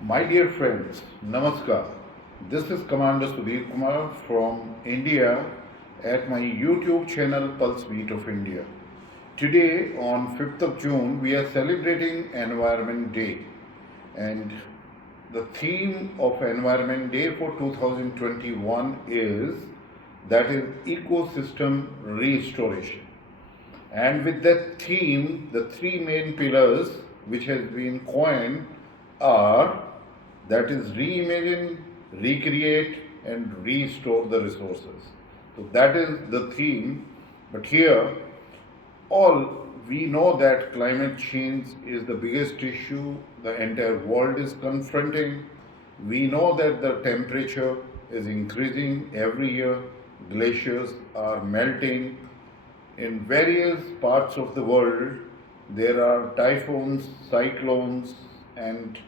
My dear friends, Namaskar. This is Commander Sudhir Kumar from India at my YouTube channel Pulse Beat of India. Today, on 5th of June, we are celebrating Environment Day, and the theme of Environment Day for 2021 is ecosystem restoration. And with that theme, the three main pillars which has been coined are that is reimagine, recreate, and restore the resources. So that is the theme. But here, all we know that climate change is the biggest issue the entire world is confronting. We know that the temperature is increasing every year, glaciers are melting. In various parts of the world, there are typhoons, cyclones, and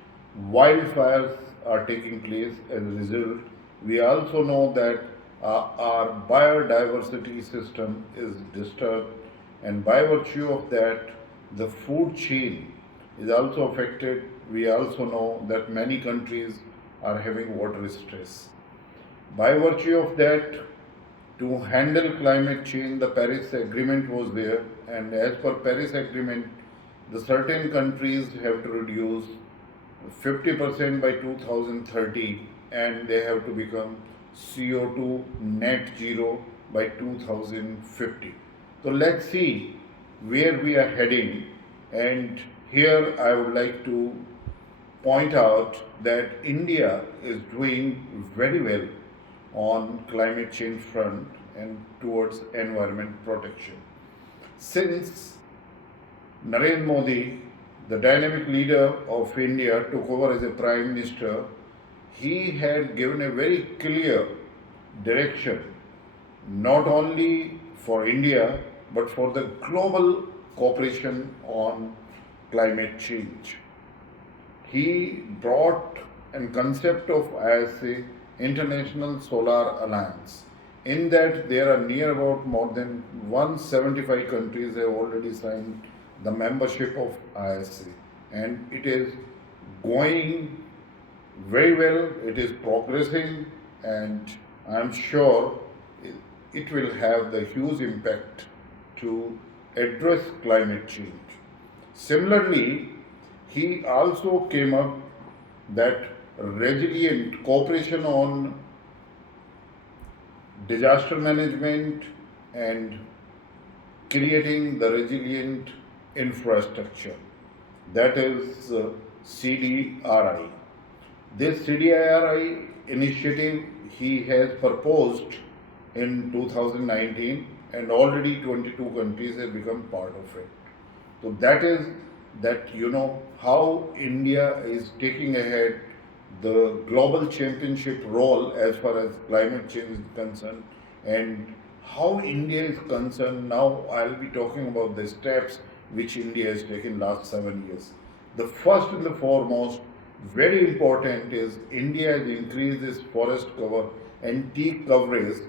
wildfires are taking place as a result. We also know that our biodiversity system is disturbed, and by virtue of that, the food chain is also affected. We also know that many countries are having water stress. By virtue of that, to handle climate change, the Paris Agreement was there, and as per Paris Agreement, the certain countries have to reduce 50% by 2030, and they have to become CO2 net zero by 2050. So let's see where we are heading, and here I would like to point out that India is doing very well on climate change front and towards environment protection. Since Narendra Modi, the dynamic leader of India, took over as a prime minister, he had given a very clear direction, not only for India but for the global cooperation on climate change. He brought a concept of ISA, International Solar Alliance. In that, there are near about more than 175 countries have already signed the membership of ISA, and it is going very well. It is progressing, and I am sure it will have the huge impact to address climate change. Similarly, he also came up that resilient cooperation on disaster management and creating the resilient infrastructure, that is CDRI. This CDRI initiative he has proposed in 2019, and already 22 countries have become part of it. So that is that how India is taking ahead the global championship role as far as climate change is concerned, and how India is concerned. Now I'll be talking about the steps which India has taken last 7 years. The first and the foremost, very important, is India has increased its forest cover and tree coverage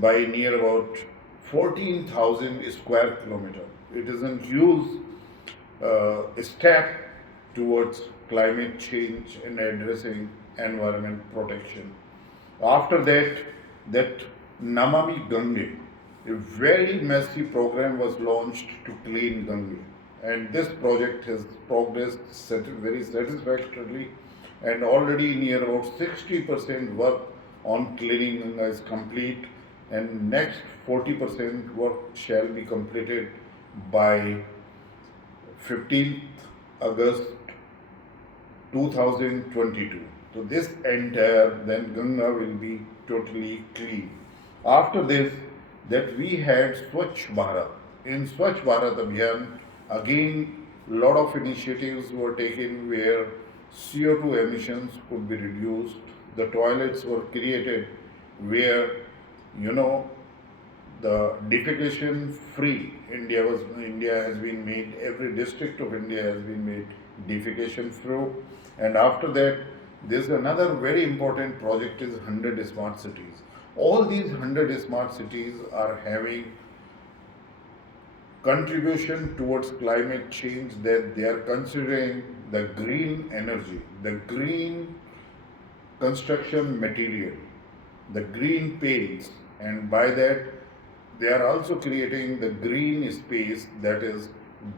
by near about 14,000 square kilometer. It is a huge step towards climate change and addressing environment protection. After that, that Namami Gange, a very messy program was launched to clean Gange, and this project has progressed very satisfactorily, and already near about 60% work on cleaning Ganga is complete, and next 40% work shall be completed by 15th August 2022. So this entire then Ganga will be totally clean. After this, that we had Swachh Bharat. In Swachh Bharat Abhiyan, again lot of initiatives were taken where CO2 emissions could be reduced. The toilets were created where the defecation free. India has been made, every district of India has been made defecation free. And after that, there's another very important project is 100 smart cities. All these 100 smart cities are having contribution towards climate change, that they are considering the green energy, the green construction material, the green paints, and by that they are also creating the green space, that is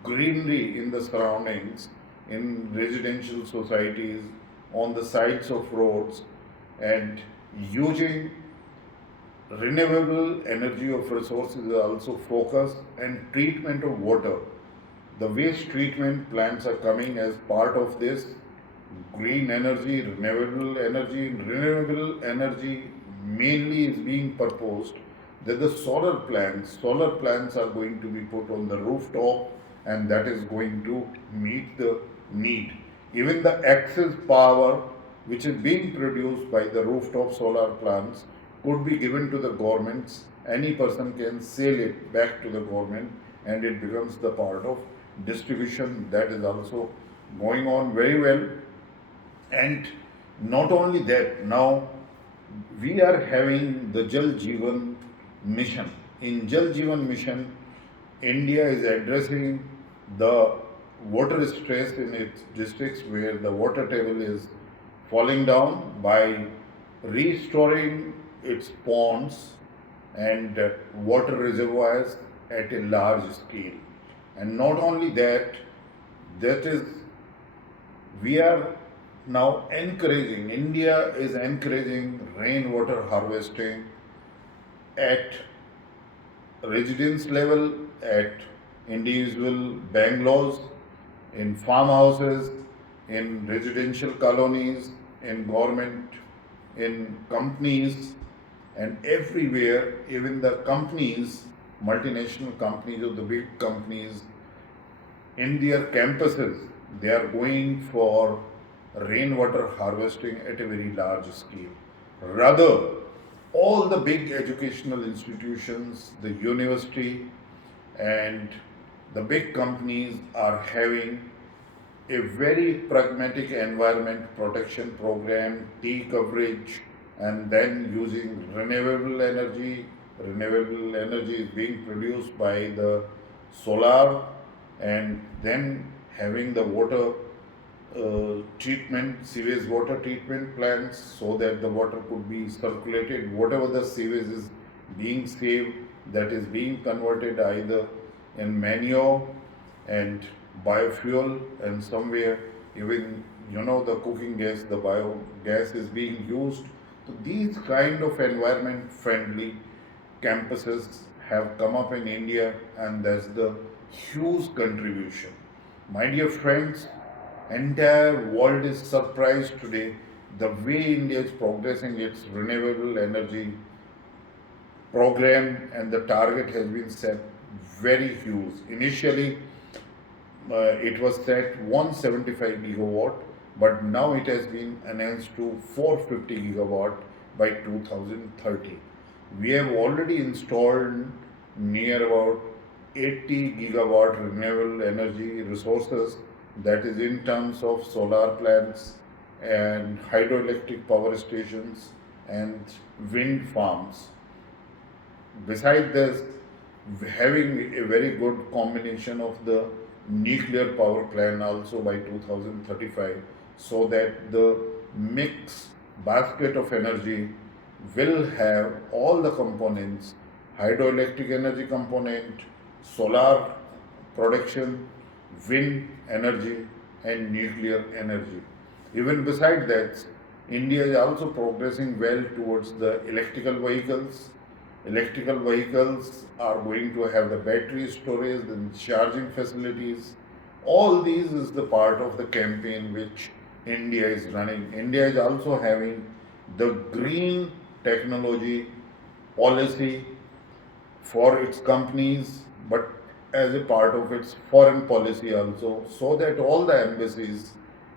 greenery in the surroundings, in residential societies, on the sides of roads, and using renewable energy of resources is also focus, and treatment of water. The waste treatment plants are coming as part of this green energy, renewable energy. Renewable energy mainly is being proposed that the solar plants are going to be put on the rooftop, and that is going to meet the need. Even the excess power which is being produced by the rooftop solar plants could be given to the governments. Any person can sell it back to the government, and it becomes the part of distribution. That is also going on very well. And not only that, now we are having the Jal Jeevan mission. In Jal Jeevan mission, India is addressing the water stress in its districts where the water table is falling down by restoring its ponds and water reservoirs at a large scale. And not only that, that is, we are now encouraging, India is encouraging rainwater harvesting at residence level, at individual bungalows, in farmhouses, in residential colonies, in government, in companies, and everywhere. Even the companies, multinational companies or the big companies, in their campuses, they are going for rainwater harvesting at a very large scale. Rather, all the big educational institutions, the university, and the big companies are having a very pragmatic environment protection program, T coverage, and then using renewable energy. Renewable energy is being produced by the solar, and then having the water treatment, sewage water treatment plants, so that the water could be circulated. Whatever the sewage is being saved, that is being converted either in manure and biofuel, and somewhere even the cooking gas, the biogas is being used. So these kind of environment friendly campuses have come up in India, and that's the huge contribution. My dear friends, entire world is surprised today the way India is progressing its renewable energy program, and the target has been set very huge. Initially, it was set 175 gigawatt, but now it has been announced to 450 gigawatt by 2030. We have already installed near about 80 gigawatt renewable energy resources, that is in terms of solar plants and hydroelectric power stations and wind farms. Besides this, having a very good combination of the nuclear power plant also by 2035, so that the mix basket of energy will have all the components: hydroelectric energy component, solar production, wind energy, and nuclear energy. Even beside that, India is also progressing well towards the electrical vehicles. Electrical vehicles are going to have the battery storage and charging facilities. All these is the part of the campaign which India is running. India is also having the green technology policy for its companies, but as a part of its foreign policy also, so that all the embassies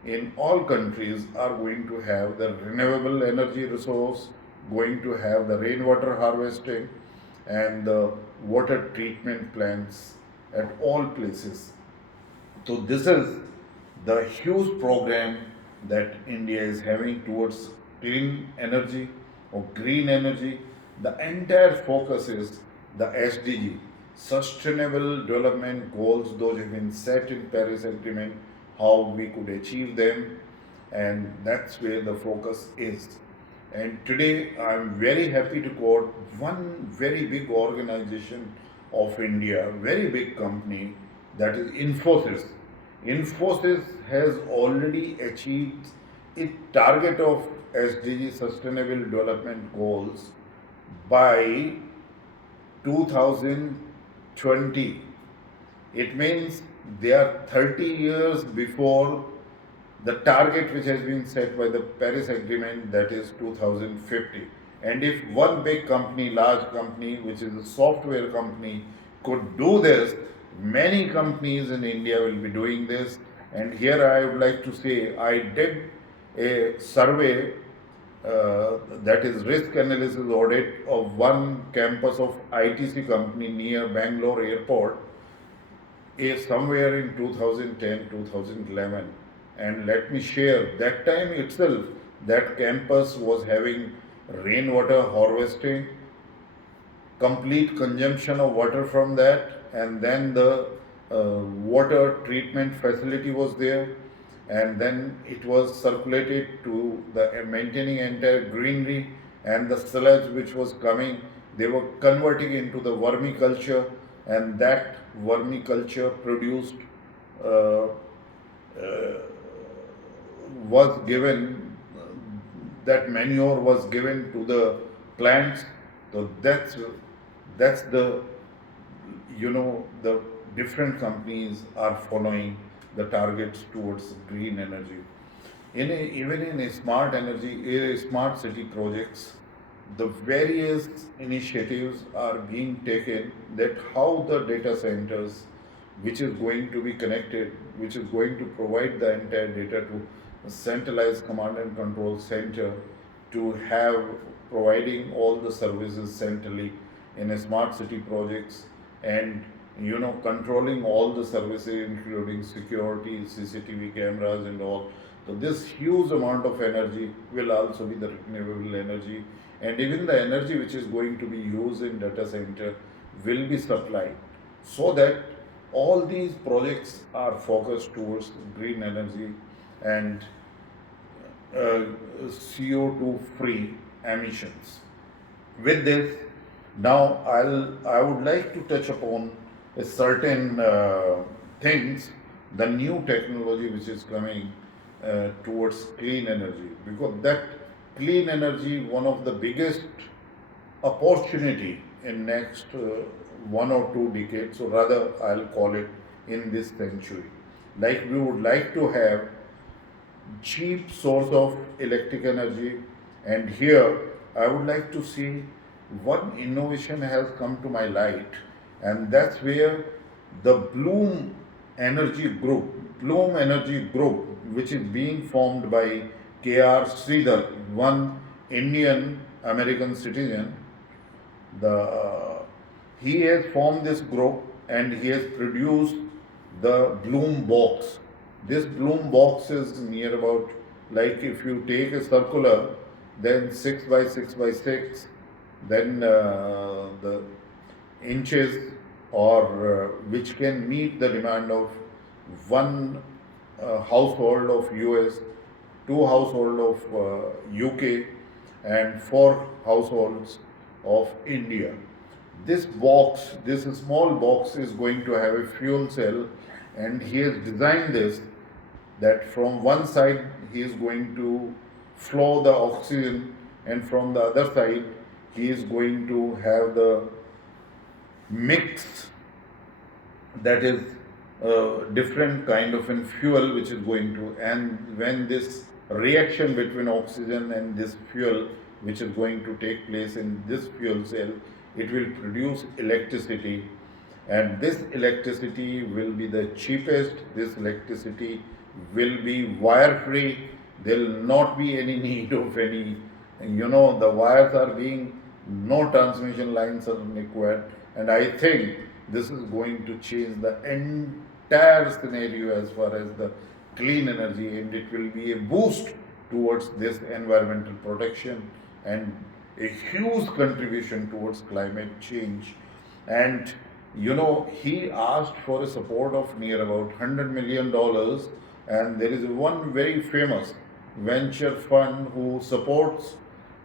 in all countries are going to have the renewable energy resource, going to have the rainwater harvesting and the water treatment plants at all places. So this is the huge program that India is having towards clean energy or green energy. The entire focus is the SDG, Sustainable Development Goals. Those have been set in Paris Agreement how we could achieve them, and that's where the focus is. And today I'm very happy to quote one very big organization of India, very big company, that is Infosys. Infosys has already achieved its target of SDG Sustainable Development Goals by 2020. It means they are 30 years before the target which has been set by the Paris Agreement, that is 2050. And if one big company, large company, which is a software company, could do this, many companies in India will be doing this. And here I would like to say I did a survey, that is risk analysis audit of one campus of ITC company near Bangalore airport, is somewhere in 2010 2011. And let me share, that time itself that campus was having rainwater harvesting, complete consumption of water from that, and then the water treatment facility was there, and then it was circulated to the maintaining entire greenery, and the sludge which was coming, they were converting into the vermiculture, and that vermiculture produced uh, uh, was given, that manure was given to the plants. So that's the, the different companies are following the targets towards green energy. Even in a smart energy, smart city projects, the various initiatives are being taken, that how the data centers, which is going to be connected, which is going to provide the entire data to a centralized command and control center, to have providing all the services centrally in a smart city projects, and controlling all the services including security, CCTV cameras and all. So this huge amount of energy will also be the renewable energy, and even the energy which is going to be used in data center will be supplied, so that all these projects are focused towards green energy and uh, CO2 free emissions. With this, now I would like to touch upon a certain things, the new technology which is coming towards clean energy, because that clean energy, one of the biggest opportunity in next 1 or 2 decades, so rather I'll call it in this century. Like we would like to have cheap source of electric energy, and here I would like to see one innovation has come to my light, and that's where the Bloom Energy Group, which is being formed by K.R. Sridhar, one Indian American citizen. The uh, he has formed this group, and he has produced the Bloom box. This Bloom box is near about, like if you take a circular, then 6 by 6 by 6, then the inches, or which can meet the demand of one household of US, two household of UK, and four households of India. This small box is going to have a fuel cell, and he has designed this, that from one side he is going to flow the oxygen, and from the other side he is going to have the mix, that is different kind of an fuel which is going to, and when this reaction between oxygen and this fuel which is going to take place in this fuel cell, it will produce electricity, and this electricity will be the cheapest. This electricity will be wire free. There will not be any need of any, the wires are being, no transmission lines are required, and I think this is going to change the entire scenario as far as the clean energy, and it will be a boost towards this environmental protection, and a huge contribution towards climate change. And he asked for a support of near about $100 million and there is one very famous venture fund who supports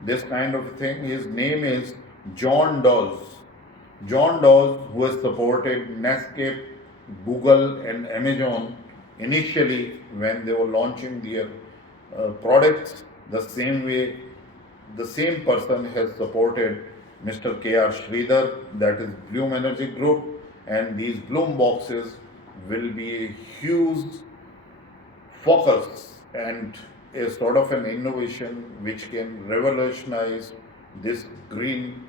this kind of thing. His name is John Dawes. John Dawes, who has supported Netscape, Google, and Amazon initially when they were launching their products, the same way the same person has supported Mr. K.R. Sridhar, that is Bloom Energy Group, and these Bloom boxes will be a huge focus and a sort of an innovation which can revolutionize this green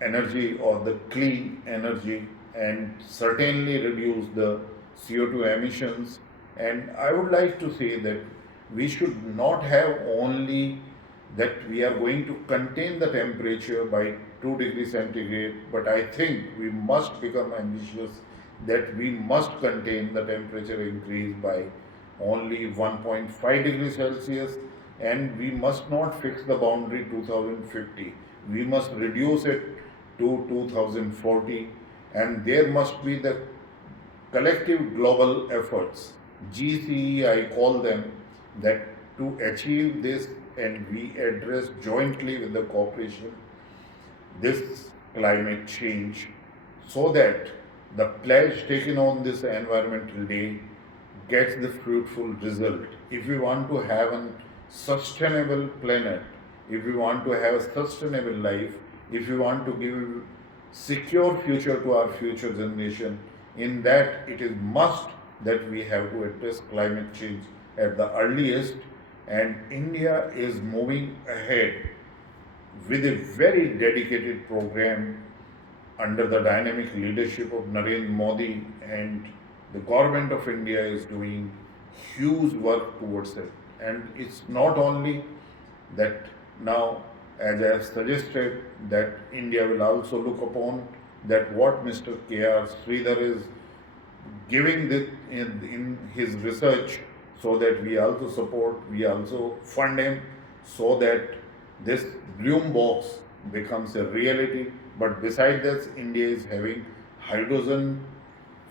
energy or the clean energy and certainly reduce the CO2 emissions. And I would like to say that we should not have only that we are going to contain the temperature by 2 degrees centigrade, but I think we must become ambitious that we must contain the temperature increase by only 1.5 degrees Celsius, and we must not fix the boundary 2050. We must reduce it to 2040, and there must be the collective global efforts, GCE I call them, that to achieve this and we address jointly with the cooperation this climate change so that the pledge taken on this environmental day gets the fruitful result. If we want to have a sustainable planet, if we want to have a sustainable life, if we want to give secure future to our future generation, in that it is must that we have to address climate change at the earliest, and India is moving ahead with a very dedicated program under the dynamic leadership of Narendra Modi, and the government of India is doing huge work towards it. And it's not only that now, as I have suggested, that India will also look upon that what Mr. K.R. Sridhar is giving this in his research, so that we also support, we also fund him, so that this Bloom box becomes a reality. But beside this, India is having hydrogen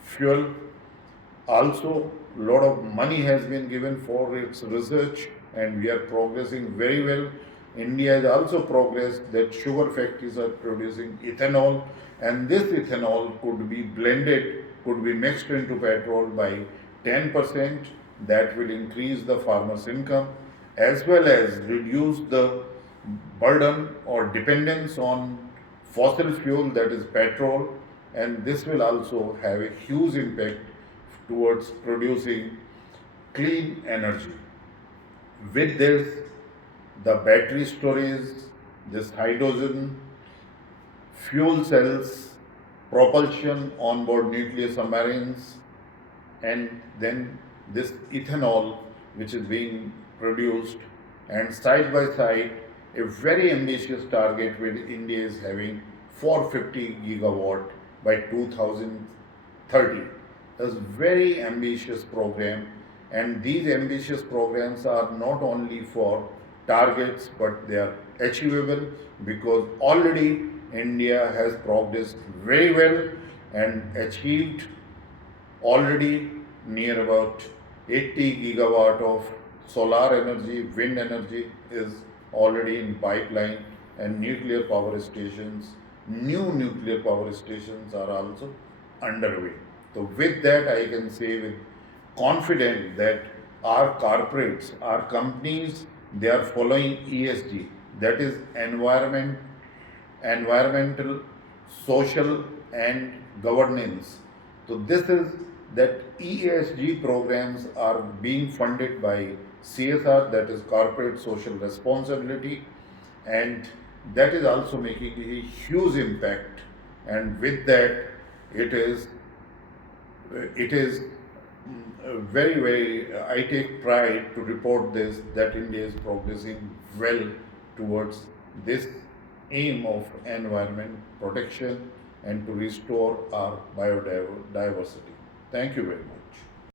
fuel. Also, a lot of money has been given for its research, and we are progressing very well. India has also progressed that sugar factories are producing ethanol, and this ethanol could be blended, could be mixed into petrol by 10%. That will increase the farmer's income as well as reduce the burden or dependence on fossil fuel, that is petrol, and this will also have a huge impact towards producing clean energy. With this, the battery storage, this hydrogen, fuel cells, propulsion on board nuclear submarines, and then this ethanol which is being produced, and side by side a very ambitious target where India is having 450 gigawatt by 2030. That's a very ambitious program, and these ambitious programs are not only for targets but they are achievable because already India has progressed very well and achieved already near about 80 gigawatt of solar energy, wind energy is already in pipeline, and nuclear power stations, new nuclear power stations are also underway. So with that, I can say with confidence that our corporates, our companies, they are following ESG, that is environmental, social, and governance. So this is that ESG programs are being funded by CSR, that is corporate social responsibility, and that is also making a huge impact. And with that, it is very, I take pride to report this that India is progressing well towards this aim of environment protection and to restore our biodiversity. Thank you very much.